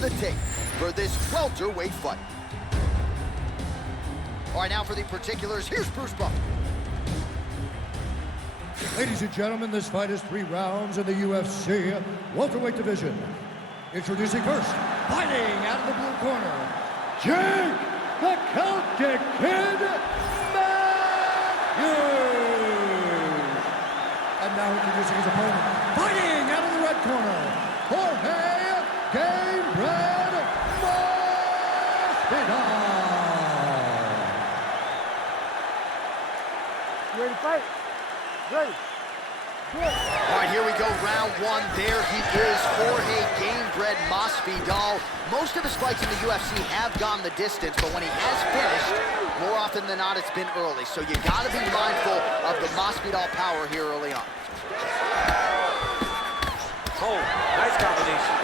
the tape for this welterweight fight. All right, now for the particulars, here's Bruce Buffer. Ladies and gentlemen, this fight is 3 rounds in the UFC welterweight division. Introducing first, fighting out of the blue corner, Jake the Celtic Kid Matthews. And now introducing his opponent, fighting out of the red corner, Jorge Gamebred MASVIDAL. You ready to fight? Ready. Good. All right, here we go, round 1. There he is, Jorge Gamebred MASVIDAL. Most of his fights in the UFC have gone the distance, but when he has finished, more often than not, it's been early. So you got to be mindful of the MASVIDAL power here early on. Oh, nice combination.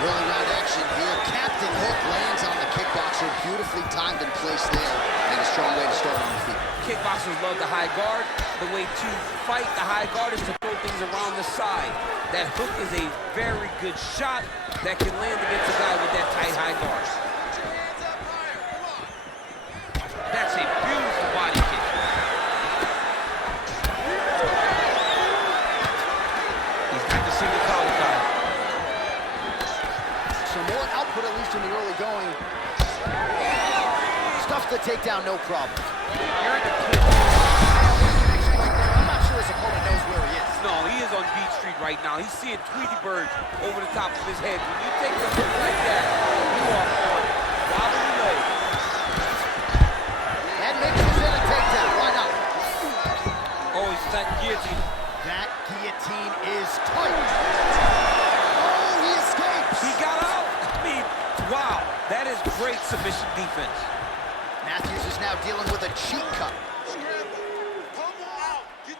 Early round action here. Captain Hook lands on the kickboxer. Beautifully timed and placed there, and a strong way to start on the feet. Kickboxers love the high guard. The way to fight the high guard is to throw things around the side. That hook is a very good shot that can land against a guy with that tight high guard. That's a beautiful body kick. He's got the single collar tie. Some more output, at least in the early going. Stuffs the takedown, no problem. You're in the clip. I'm not sure his opponent knows where he is. No, he is on Beach Street right now. He's seeing Tweety Bird over the top of his head. When you take a hook like that, you are on wobbly leg. And makes it in a takedown. Why not? Oh, he's that guillotine. That guillotine is tight. Oh, he escapes. He got out. I mean, wow. That is great submission defense. Matthews is now dealing with a cheek cut.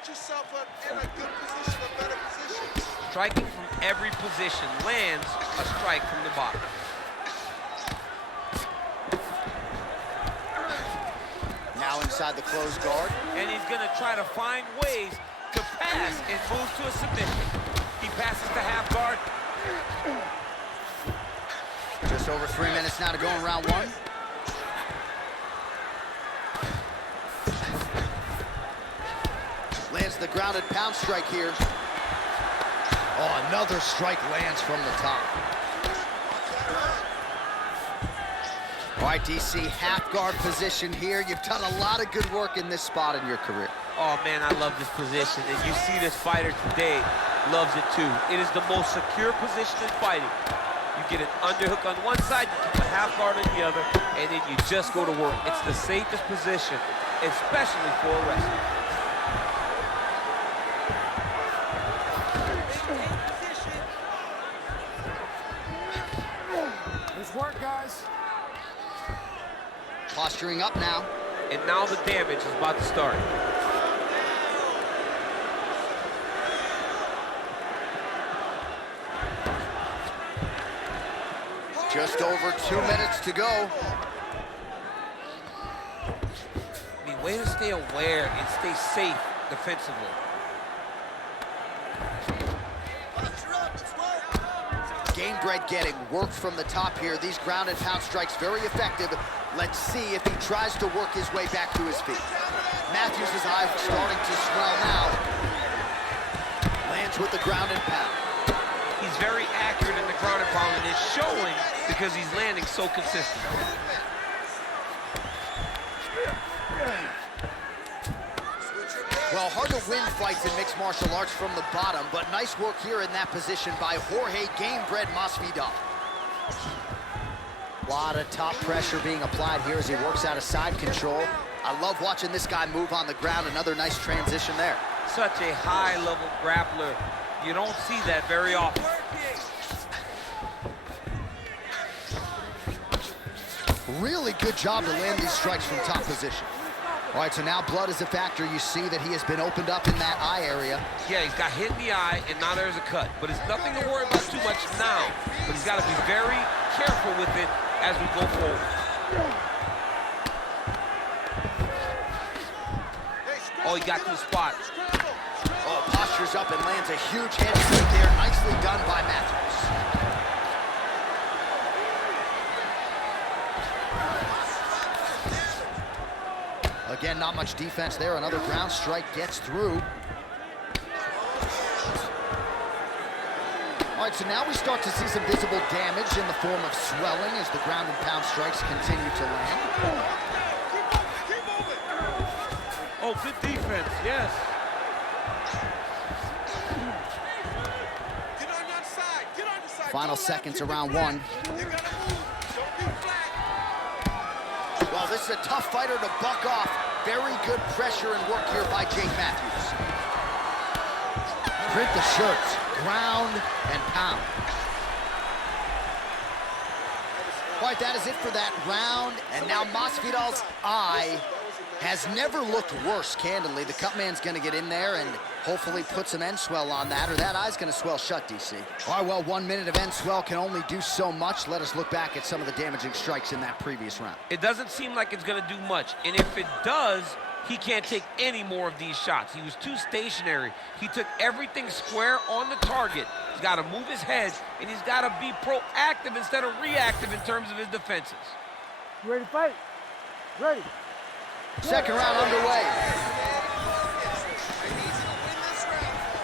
Yourself up in a good position, a better position. Striking from every position lands a strike from the bottom. Now inside the closed guard. And he's going to try to find ways to pass and move to a submission. He passes to half guard. Just over 3 minutes now to go in round 1. Lands the grounded pound strike here. Oh, another strike lands from the top. All right, DC, half guard position here. You've done a lot of good work in this spot in your career. Oh, man, I love this position. And you see this fighter today loves it, too. It is the most secure position in fighting. You get an underhook on one side, you keep a half guard on the other, and then you just go to work. It's the safest position, especially for a wrestler. Nice work, guys. Posturing up now. And now the damage is about to start. Just over 2 minutes to go. I mean, way to stay aware and stay safe defensively. Gamebred getting work from the top here. These ground and pound strikes very effective. Let's see if he tries to work his way back to his feet. Matthews' eyes starting to swell now. Lands with the ground and pound. He's very accurate in the ground and pound, and it's showing because he's landing so consistent. Well, hard to win fights in mixed martial arts from the bottom, but nice work here in that position by Jorge Gamebred MASVIDAL. A lot of top pressure being applied here as he works out of side control. I love watching this guy move on the ground. Another nice transition there. Such a high-level grappler. You don't see that very often. Really good job to land these strikes from top position. All right, so now blood is a factor. You see that he has been opened up in that eye area. Yeah, he's got hit in the eye, and now there's a cut. But it's nothing to worry about too much now. But he's got to be very careful with it as we go forward. Oh, he got to the spot. Oh, postures up and lands a huge head kick there. Nicely done by Matthews. Again, not much defense there. Another ground strike gets through. All right, so now we start to see some visible damage in the form of swelling as the ground and pound strikes continue to land. Keep moving. Oh, good defense, yes. Get on your side. Get on the side. Final Don't let seconds him keep around you flat. one. You gotta move. Don't be flat. Well, this is a tough fighter to buck off. Very good pressure and work here by Jake Matthews. Print the shirts, ground and pound. All right, that is it for that round. And now MASVIDAL's eye has never looked worse, candidly. The cut man's gonna get in there and hopefully put some end swell on that, or that eye's gonna swell shut, DC. All right, well, 1 minute of end swell can only do so much. Let us look back at some of the damaging strikes in that previous round. It doesn't seem like it's going to do much. And if it does, he can't take any more of these shots. He was too stationary. He took everything square on the target. He's got to move his head, and he's got to be proactive instead of reactive in terms of his defenses. You ready to fight? Ready. Second round underway. I need you to win this round for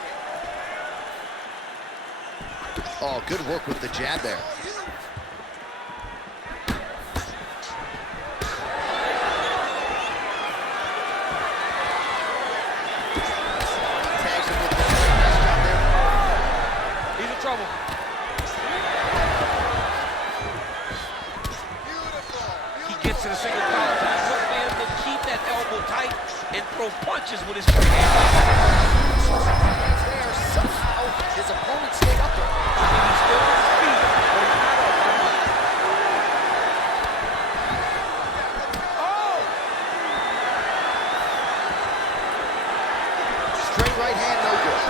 me. Oh, good work with the jab there. Tags him with the nice job there. He's in trouble. Beautiful. He gets to the single collar tap. Look, man, to keep that elbow tight and throw punches with his free hand. There, somehow his opponent stayed up there. He's still on his feet, but he's not up by much. Straight right hand, no good.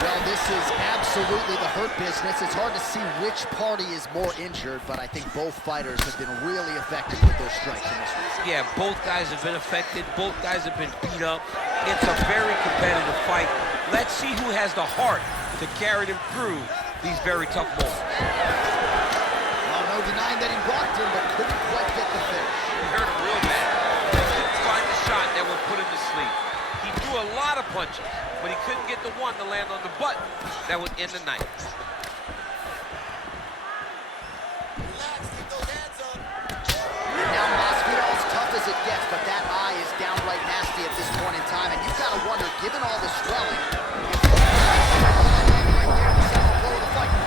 Well, this is absolutely the hurt business. It's hard to see which party is more injured, but I think both fighters have been really effective with their strikes in this one. Yeah, both guys have been affected. Both guys have been beat up. It's a very competitive fight. Let's see who has the heart to carry them through these very tough moments. Well, no denying that he blocked him, but couldn't quite get the finish. He hurt him real bad. He couldn't find the shot that would put him to sleep. He threw a lot of punches, but he couldn't get the one to land on the button that would end the night. Relax. Keep those hands up. Now MASVIDAL is tough as it gets, but that eye is downright nasty at this point in time, and you've got to wonder, given all the swelling,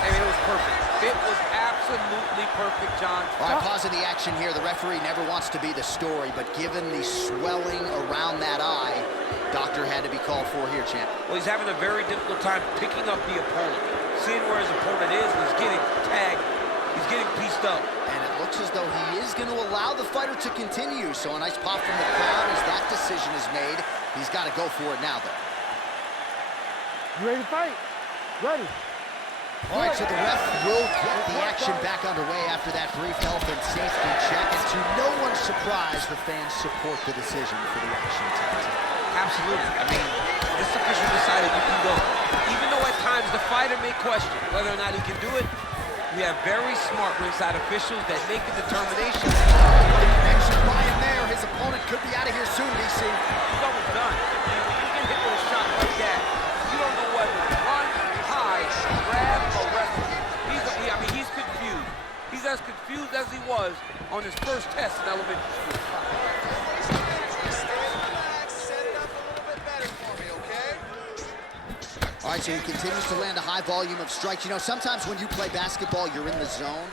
I mean, it was perfect. It was absolutely perfect, John. all right, pausing the action here. The referee never wants to be the story, but given the swelling around that eye, doctor had to be called for here, champ. Well, he's having a very difficult time picking up the opponent. Seeing where his opponent is, he's getting tagged. He's getting pieced up. And it looks as though he is going to allow the fighter to continue. So a nice pop from the crowd as that decision is made. He's got to go for it now, though. You ready to fight? Ready. All right, so the ref will get the action back underway after that brief health and safety check. And to no one's surprise, the fans support the decision for the action tonight. Absolutely. I mean, this official decided you can go. Even though at times the fighter may question whether or not he can do it, we have very smart ringside officials that make the determination. Connection by him there. His opponent could be out of here soon, DC. He's almost done. You get hit with a shot like that, you don't know whether to run, hide, grab, or wrestle. I mean, he's confused. He's as confused as he was on his first test in elementary school. Just stay relaxed. Set it up a little bit better for me, okay? All right, so he continues to land a high volume of strikes. You know, sometimes when you play basketball, you're in the zone.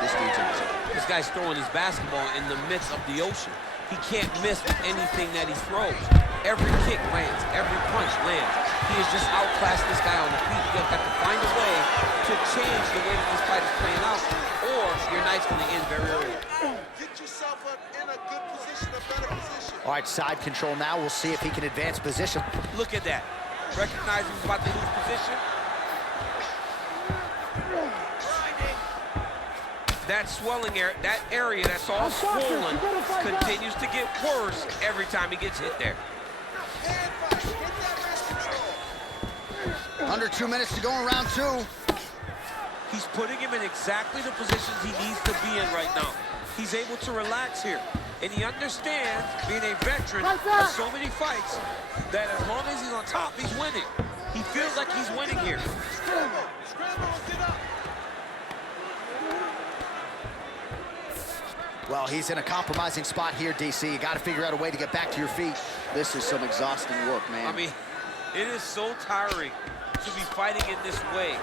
This dude's in the zone. This guy's throwing his basketball in the midst of the ocean. He can't miss with anything that he throws. Every kick lands, every punch lands. He has just outclassed this guy on the feet. You've got to find a way to change the way that this fight is playing out, or your night's going to end very early. Get yourself up in a good position, a better position. All right, side control now. We'll see if he can advance position. Look at that. Recognize he's about to lose position. That swelling area, that area that's all swollen, continues to get worse every time he gets hit there. Hand fight. Get that wrist control. Under 2 minutes to go in round 2. He's putting him in exactly the positions he needs to be in right now. He's able to relax here. And he understands, being a veteran of so many fights, that as long as he's on top, he's winning. He feels like he's winning here. Scramble, get up. Well, he's in a compromising spot here, DC. You got to figure out a way to get back to your feet. This is some exhausting work, man. I mean, it is so tiring to be fighting in this way.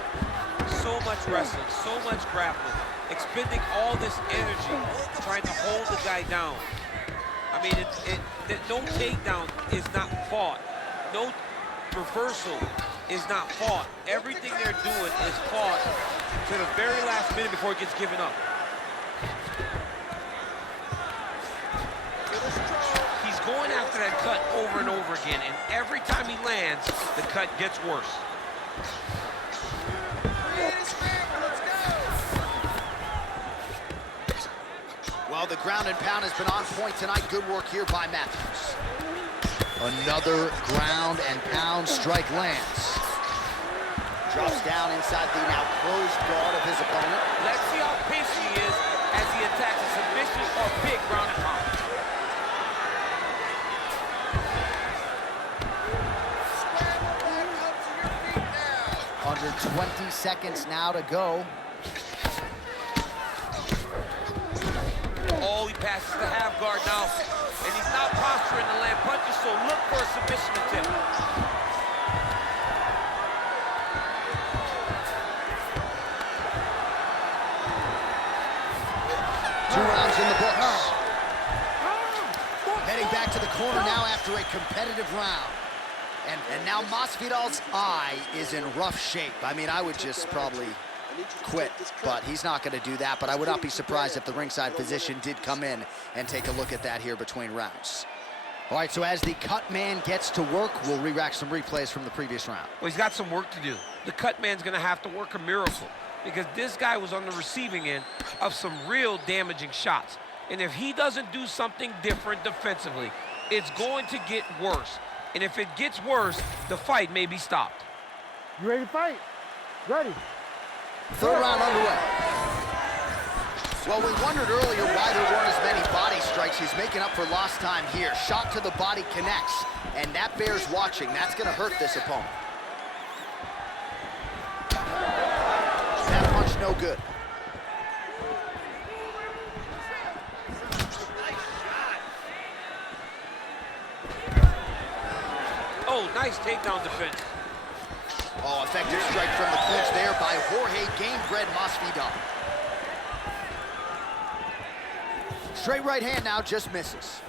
So much wrestling, so much grappling, expending all this energy trying to hold the guy down. I mean, no takedown is not fought. No reversal is not fought. Everything they're doing is fought to the very last minute before it gets given up. He's going after that cut over and over again, and every time he lands, the cut gets worse. Well, the ground and pound has been on point tonight. Good work here by Matthews. Another ground and pound strike lands. Drops down inside the now closed guard of his opponent. Let's see how patient he is as he attacks a submission or big ground and pound. Under 20 seconds now to go. Oh, he passes the half guard now, and he's not posturing to land punches, so look for a submission attempt. Two rounds in the books. Heading back to the corner now after a competitive round. And now MASVIDAL's eye is in rough shape. I mean, I would just probably quit, but he's not going to do that. But I would not be surprised if the ringside physician did come in and take a look at that here between rounds. All right, so as the cut man gets to work, we'll re-rack some replays from the previous round. Well, he's got some work to do. The cut man's going to have to work a miracle because this guy was on the receiving end of some real damaging shots. And if he doesn't do something different defensively, it's going to get worse. And if it gets worse, the fight may be stopped. You ready to fight? Ready. Third round underway. Well, we wondered earlier why there weren't as many body strikes. He's making up for lost time here. Shot to the body connects, and that bears watching. That's going to hurt this opponent. That punch no good. Oh, nice takedown defense. Oh, effective strike from the clinch there by Jorge Game-bred MASVIDAL. Straight right hand now, just misses.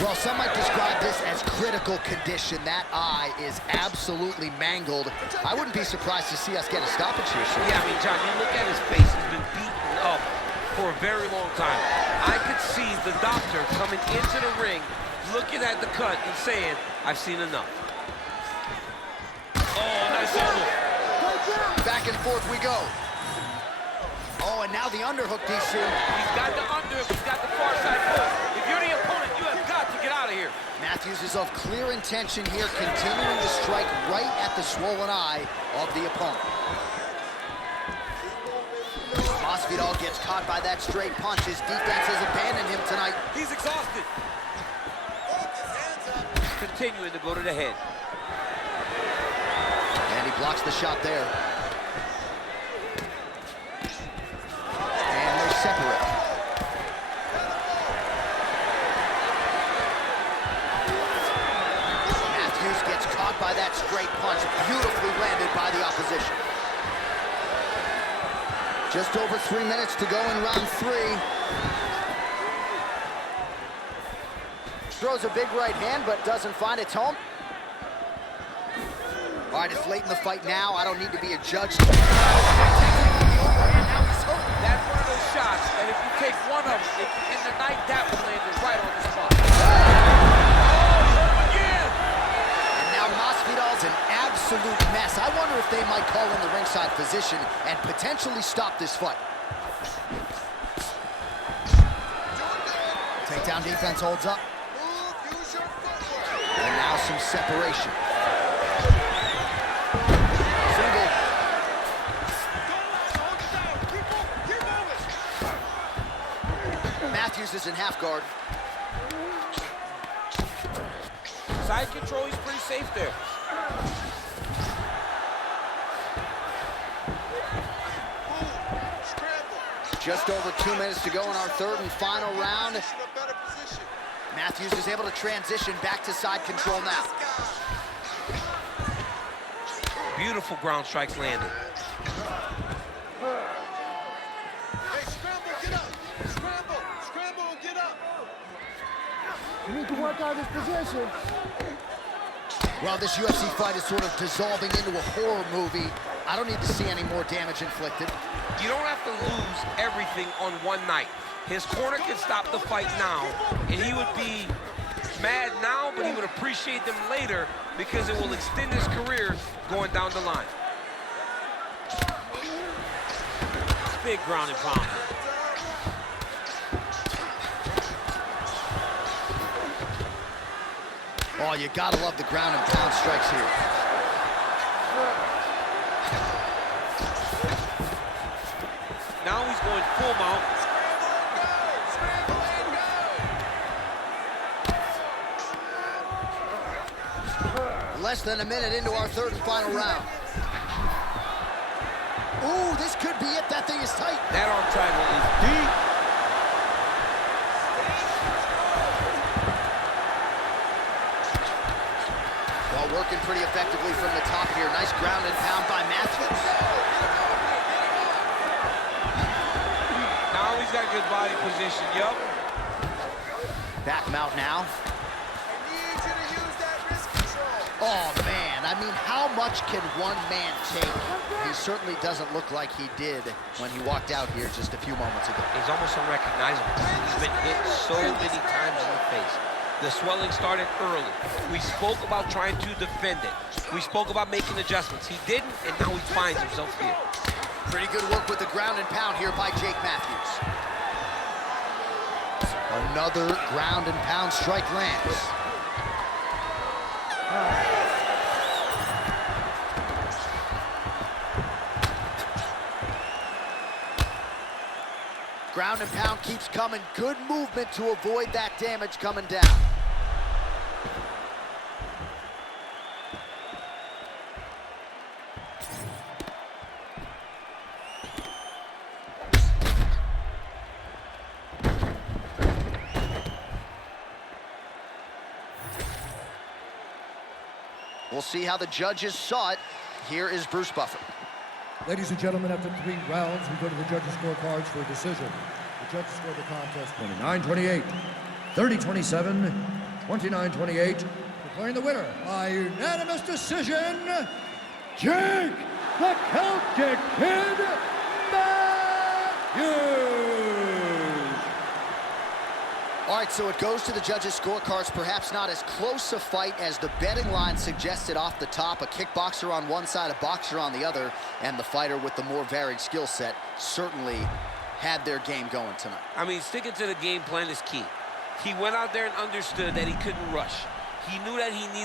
Well, some might describe this as critical condition. That eye is absolutely mangled. I wouldn't be surprised to see us get a stoppage here soon. Yeah, I mean, John, you look at his face. He's been beaten up for a very long time. I could see the doctor coming into the ring, looking at the cut and saying, I've seen enough. Oh, nice elbow. Back and forth we go. Oh, and now the underhook, DC. He's got the underhook, he's got the far side hook. If you're the opponent, you have got to get out of here. Matthews is of clear intention here, continuing to strike right at the swollen eye of the opponent. MASVIDAL gets caught by that straight punch. His defense has abandoned him tonight. He's exhausted. Continuing to go to the head. And he blocks the shot there. And they're separate. Matthews gets caught by that straight punch, beautifully landed by the opposition. Just over 3 minutes to go in round 3. Throws a big right hand, but doesn't find its home. All right, it's late in the fight now. I don't need to be a judge. That's one of those shots that if you take one of them, in the night, that one landed right on the spot. Oh, again! And now MASVIDAL's an absolute mess. I wonder if they might call in the ringside physician and potentially stop this fight. Takedown defense holds up. And now some separation. in half guard. Side control, he's pretty safe there. Just over 2 minutes to go in our third and final round. Matthews is able to transition back to side control now. Beautiful ground strikes landed. Hey, scramble, get up. Scramble, and get up. You need to work out his position. Well, this UFC fight is sort of dissolving into a horror movie. I don't need to see any more damage inflicted. You don't have to lose everything on one night. His corner can stop the fight now, and he would be mad now, but he would appreciate them later because it will extend his career going down the line. Big ground and pound. Oh, you gotta love the ground and pound strikes here. Now he's going full mount. Less than a minute into our third and final round. Ooh, this could be it. That thing is tight. That arm triangle is deep. Well, working pretty effectively from the top here. Nice ground and pound by Matthews. Now he's got good body position, yup. Back him out now. Oh, man. I mean, how much can one man take? He certainly doesn't look like he did when he walked out here just a few moments ago. He's almost unrecognizable. He's been hit so many times in the face. The swelling started early. We spoke about trying to defend it. We spoke about making adjustments. He didn't, and now he finds himself here. Pretty good work with the ground and pound here by Jake Matthews. Another ground and pound strike lands. Ground and pound keeps coming. Good movement to avoid that damage coming down. We'll see how the judges saw it. Here is Bruce Buffer. Ladies and gentlemen, after 3 rounds, we go to the judges' scorecards for a decision. The judges scored the contest 29-28, 30-27, 29-28. Declaring the winner by unanimous decision, Jake the Celtic Kid Matthews. All right, so it goes to the judges' scorecards. Perhaps not as close a fight as the betting line suggested off the top. A kickboxer on one side, a boxer on the other, and the fighter with the more varied skill set certainly had their game going tonight. I mean, sticking to the game plan is key. He went out there and understood that he couldn't rush. He knew that he needed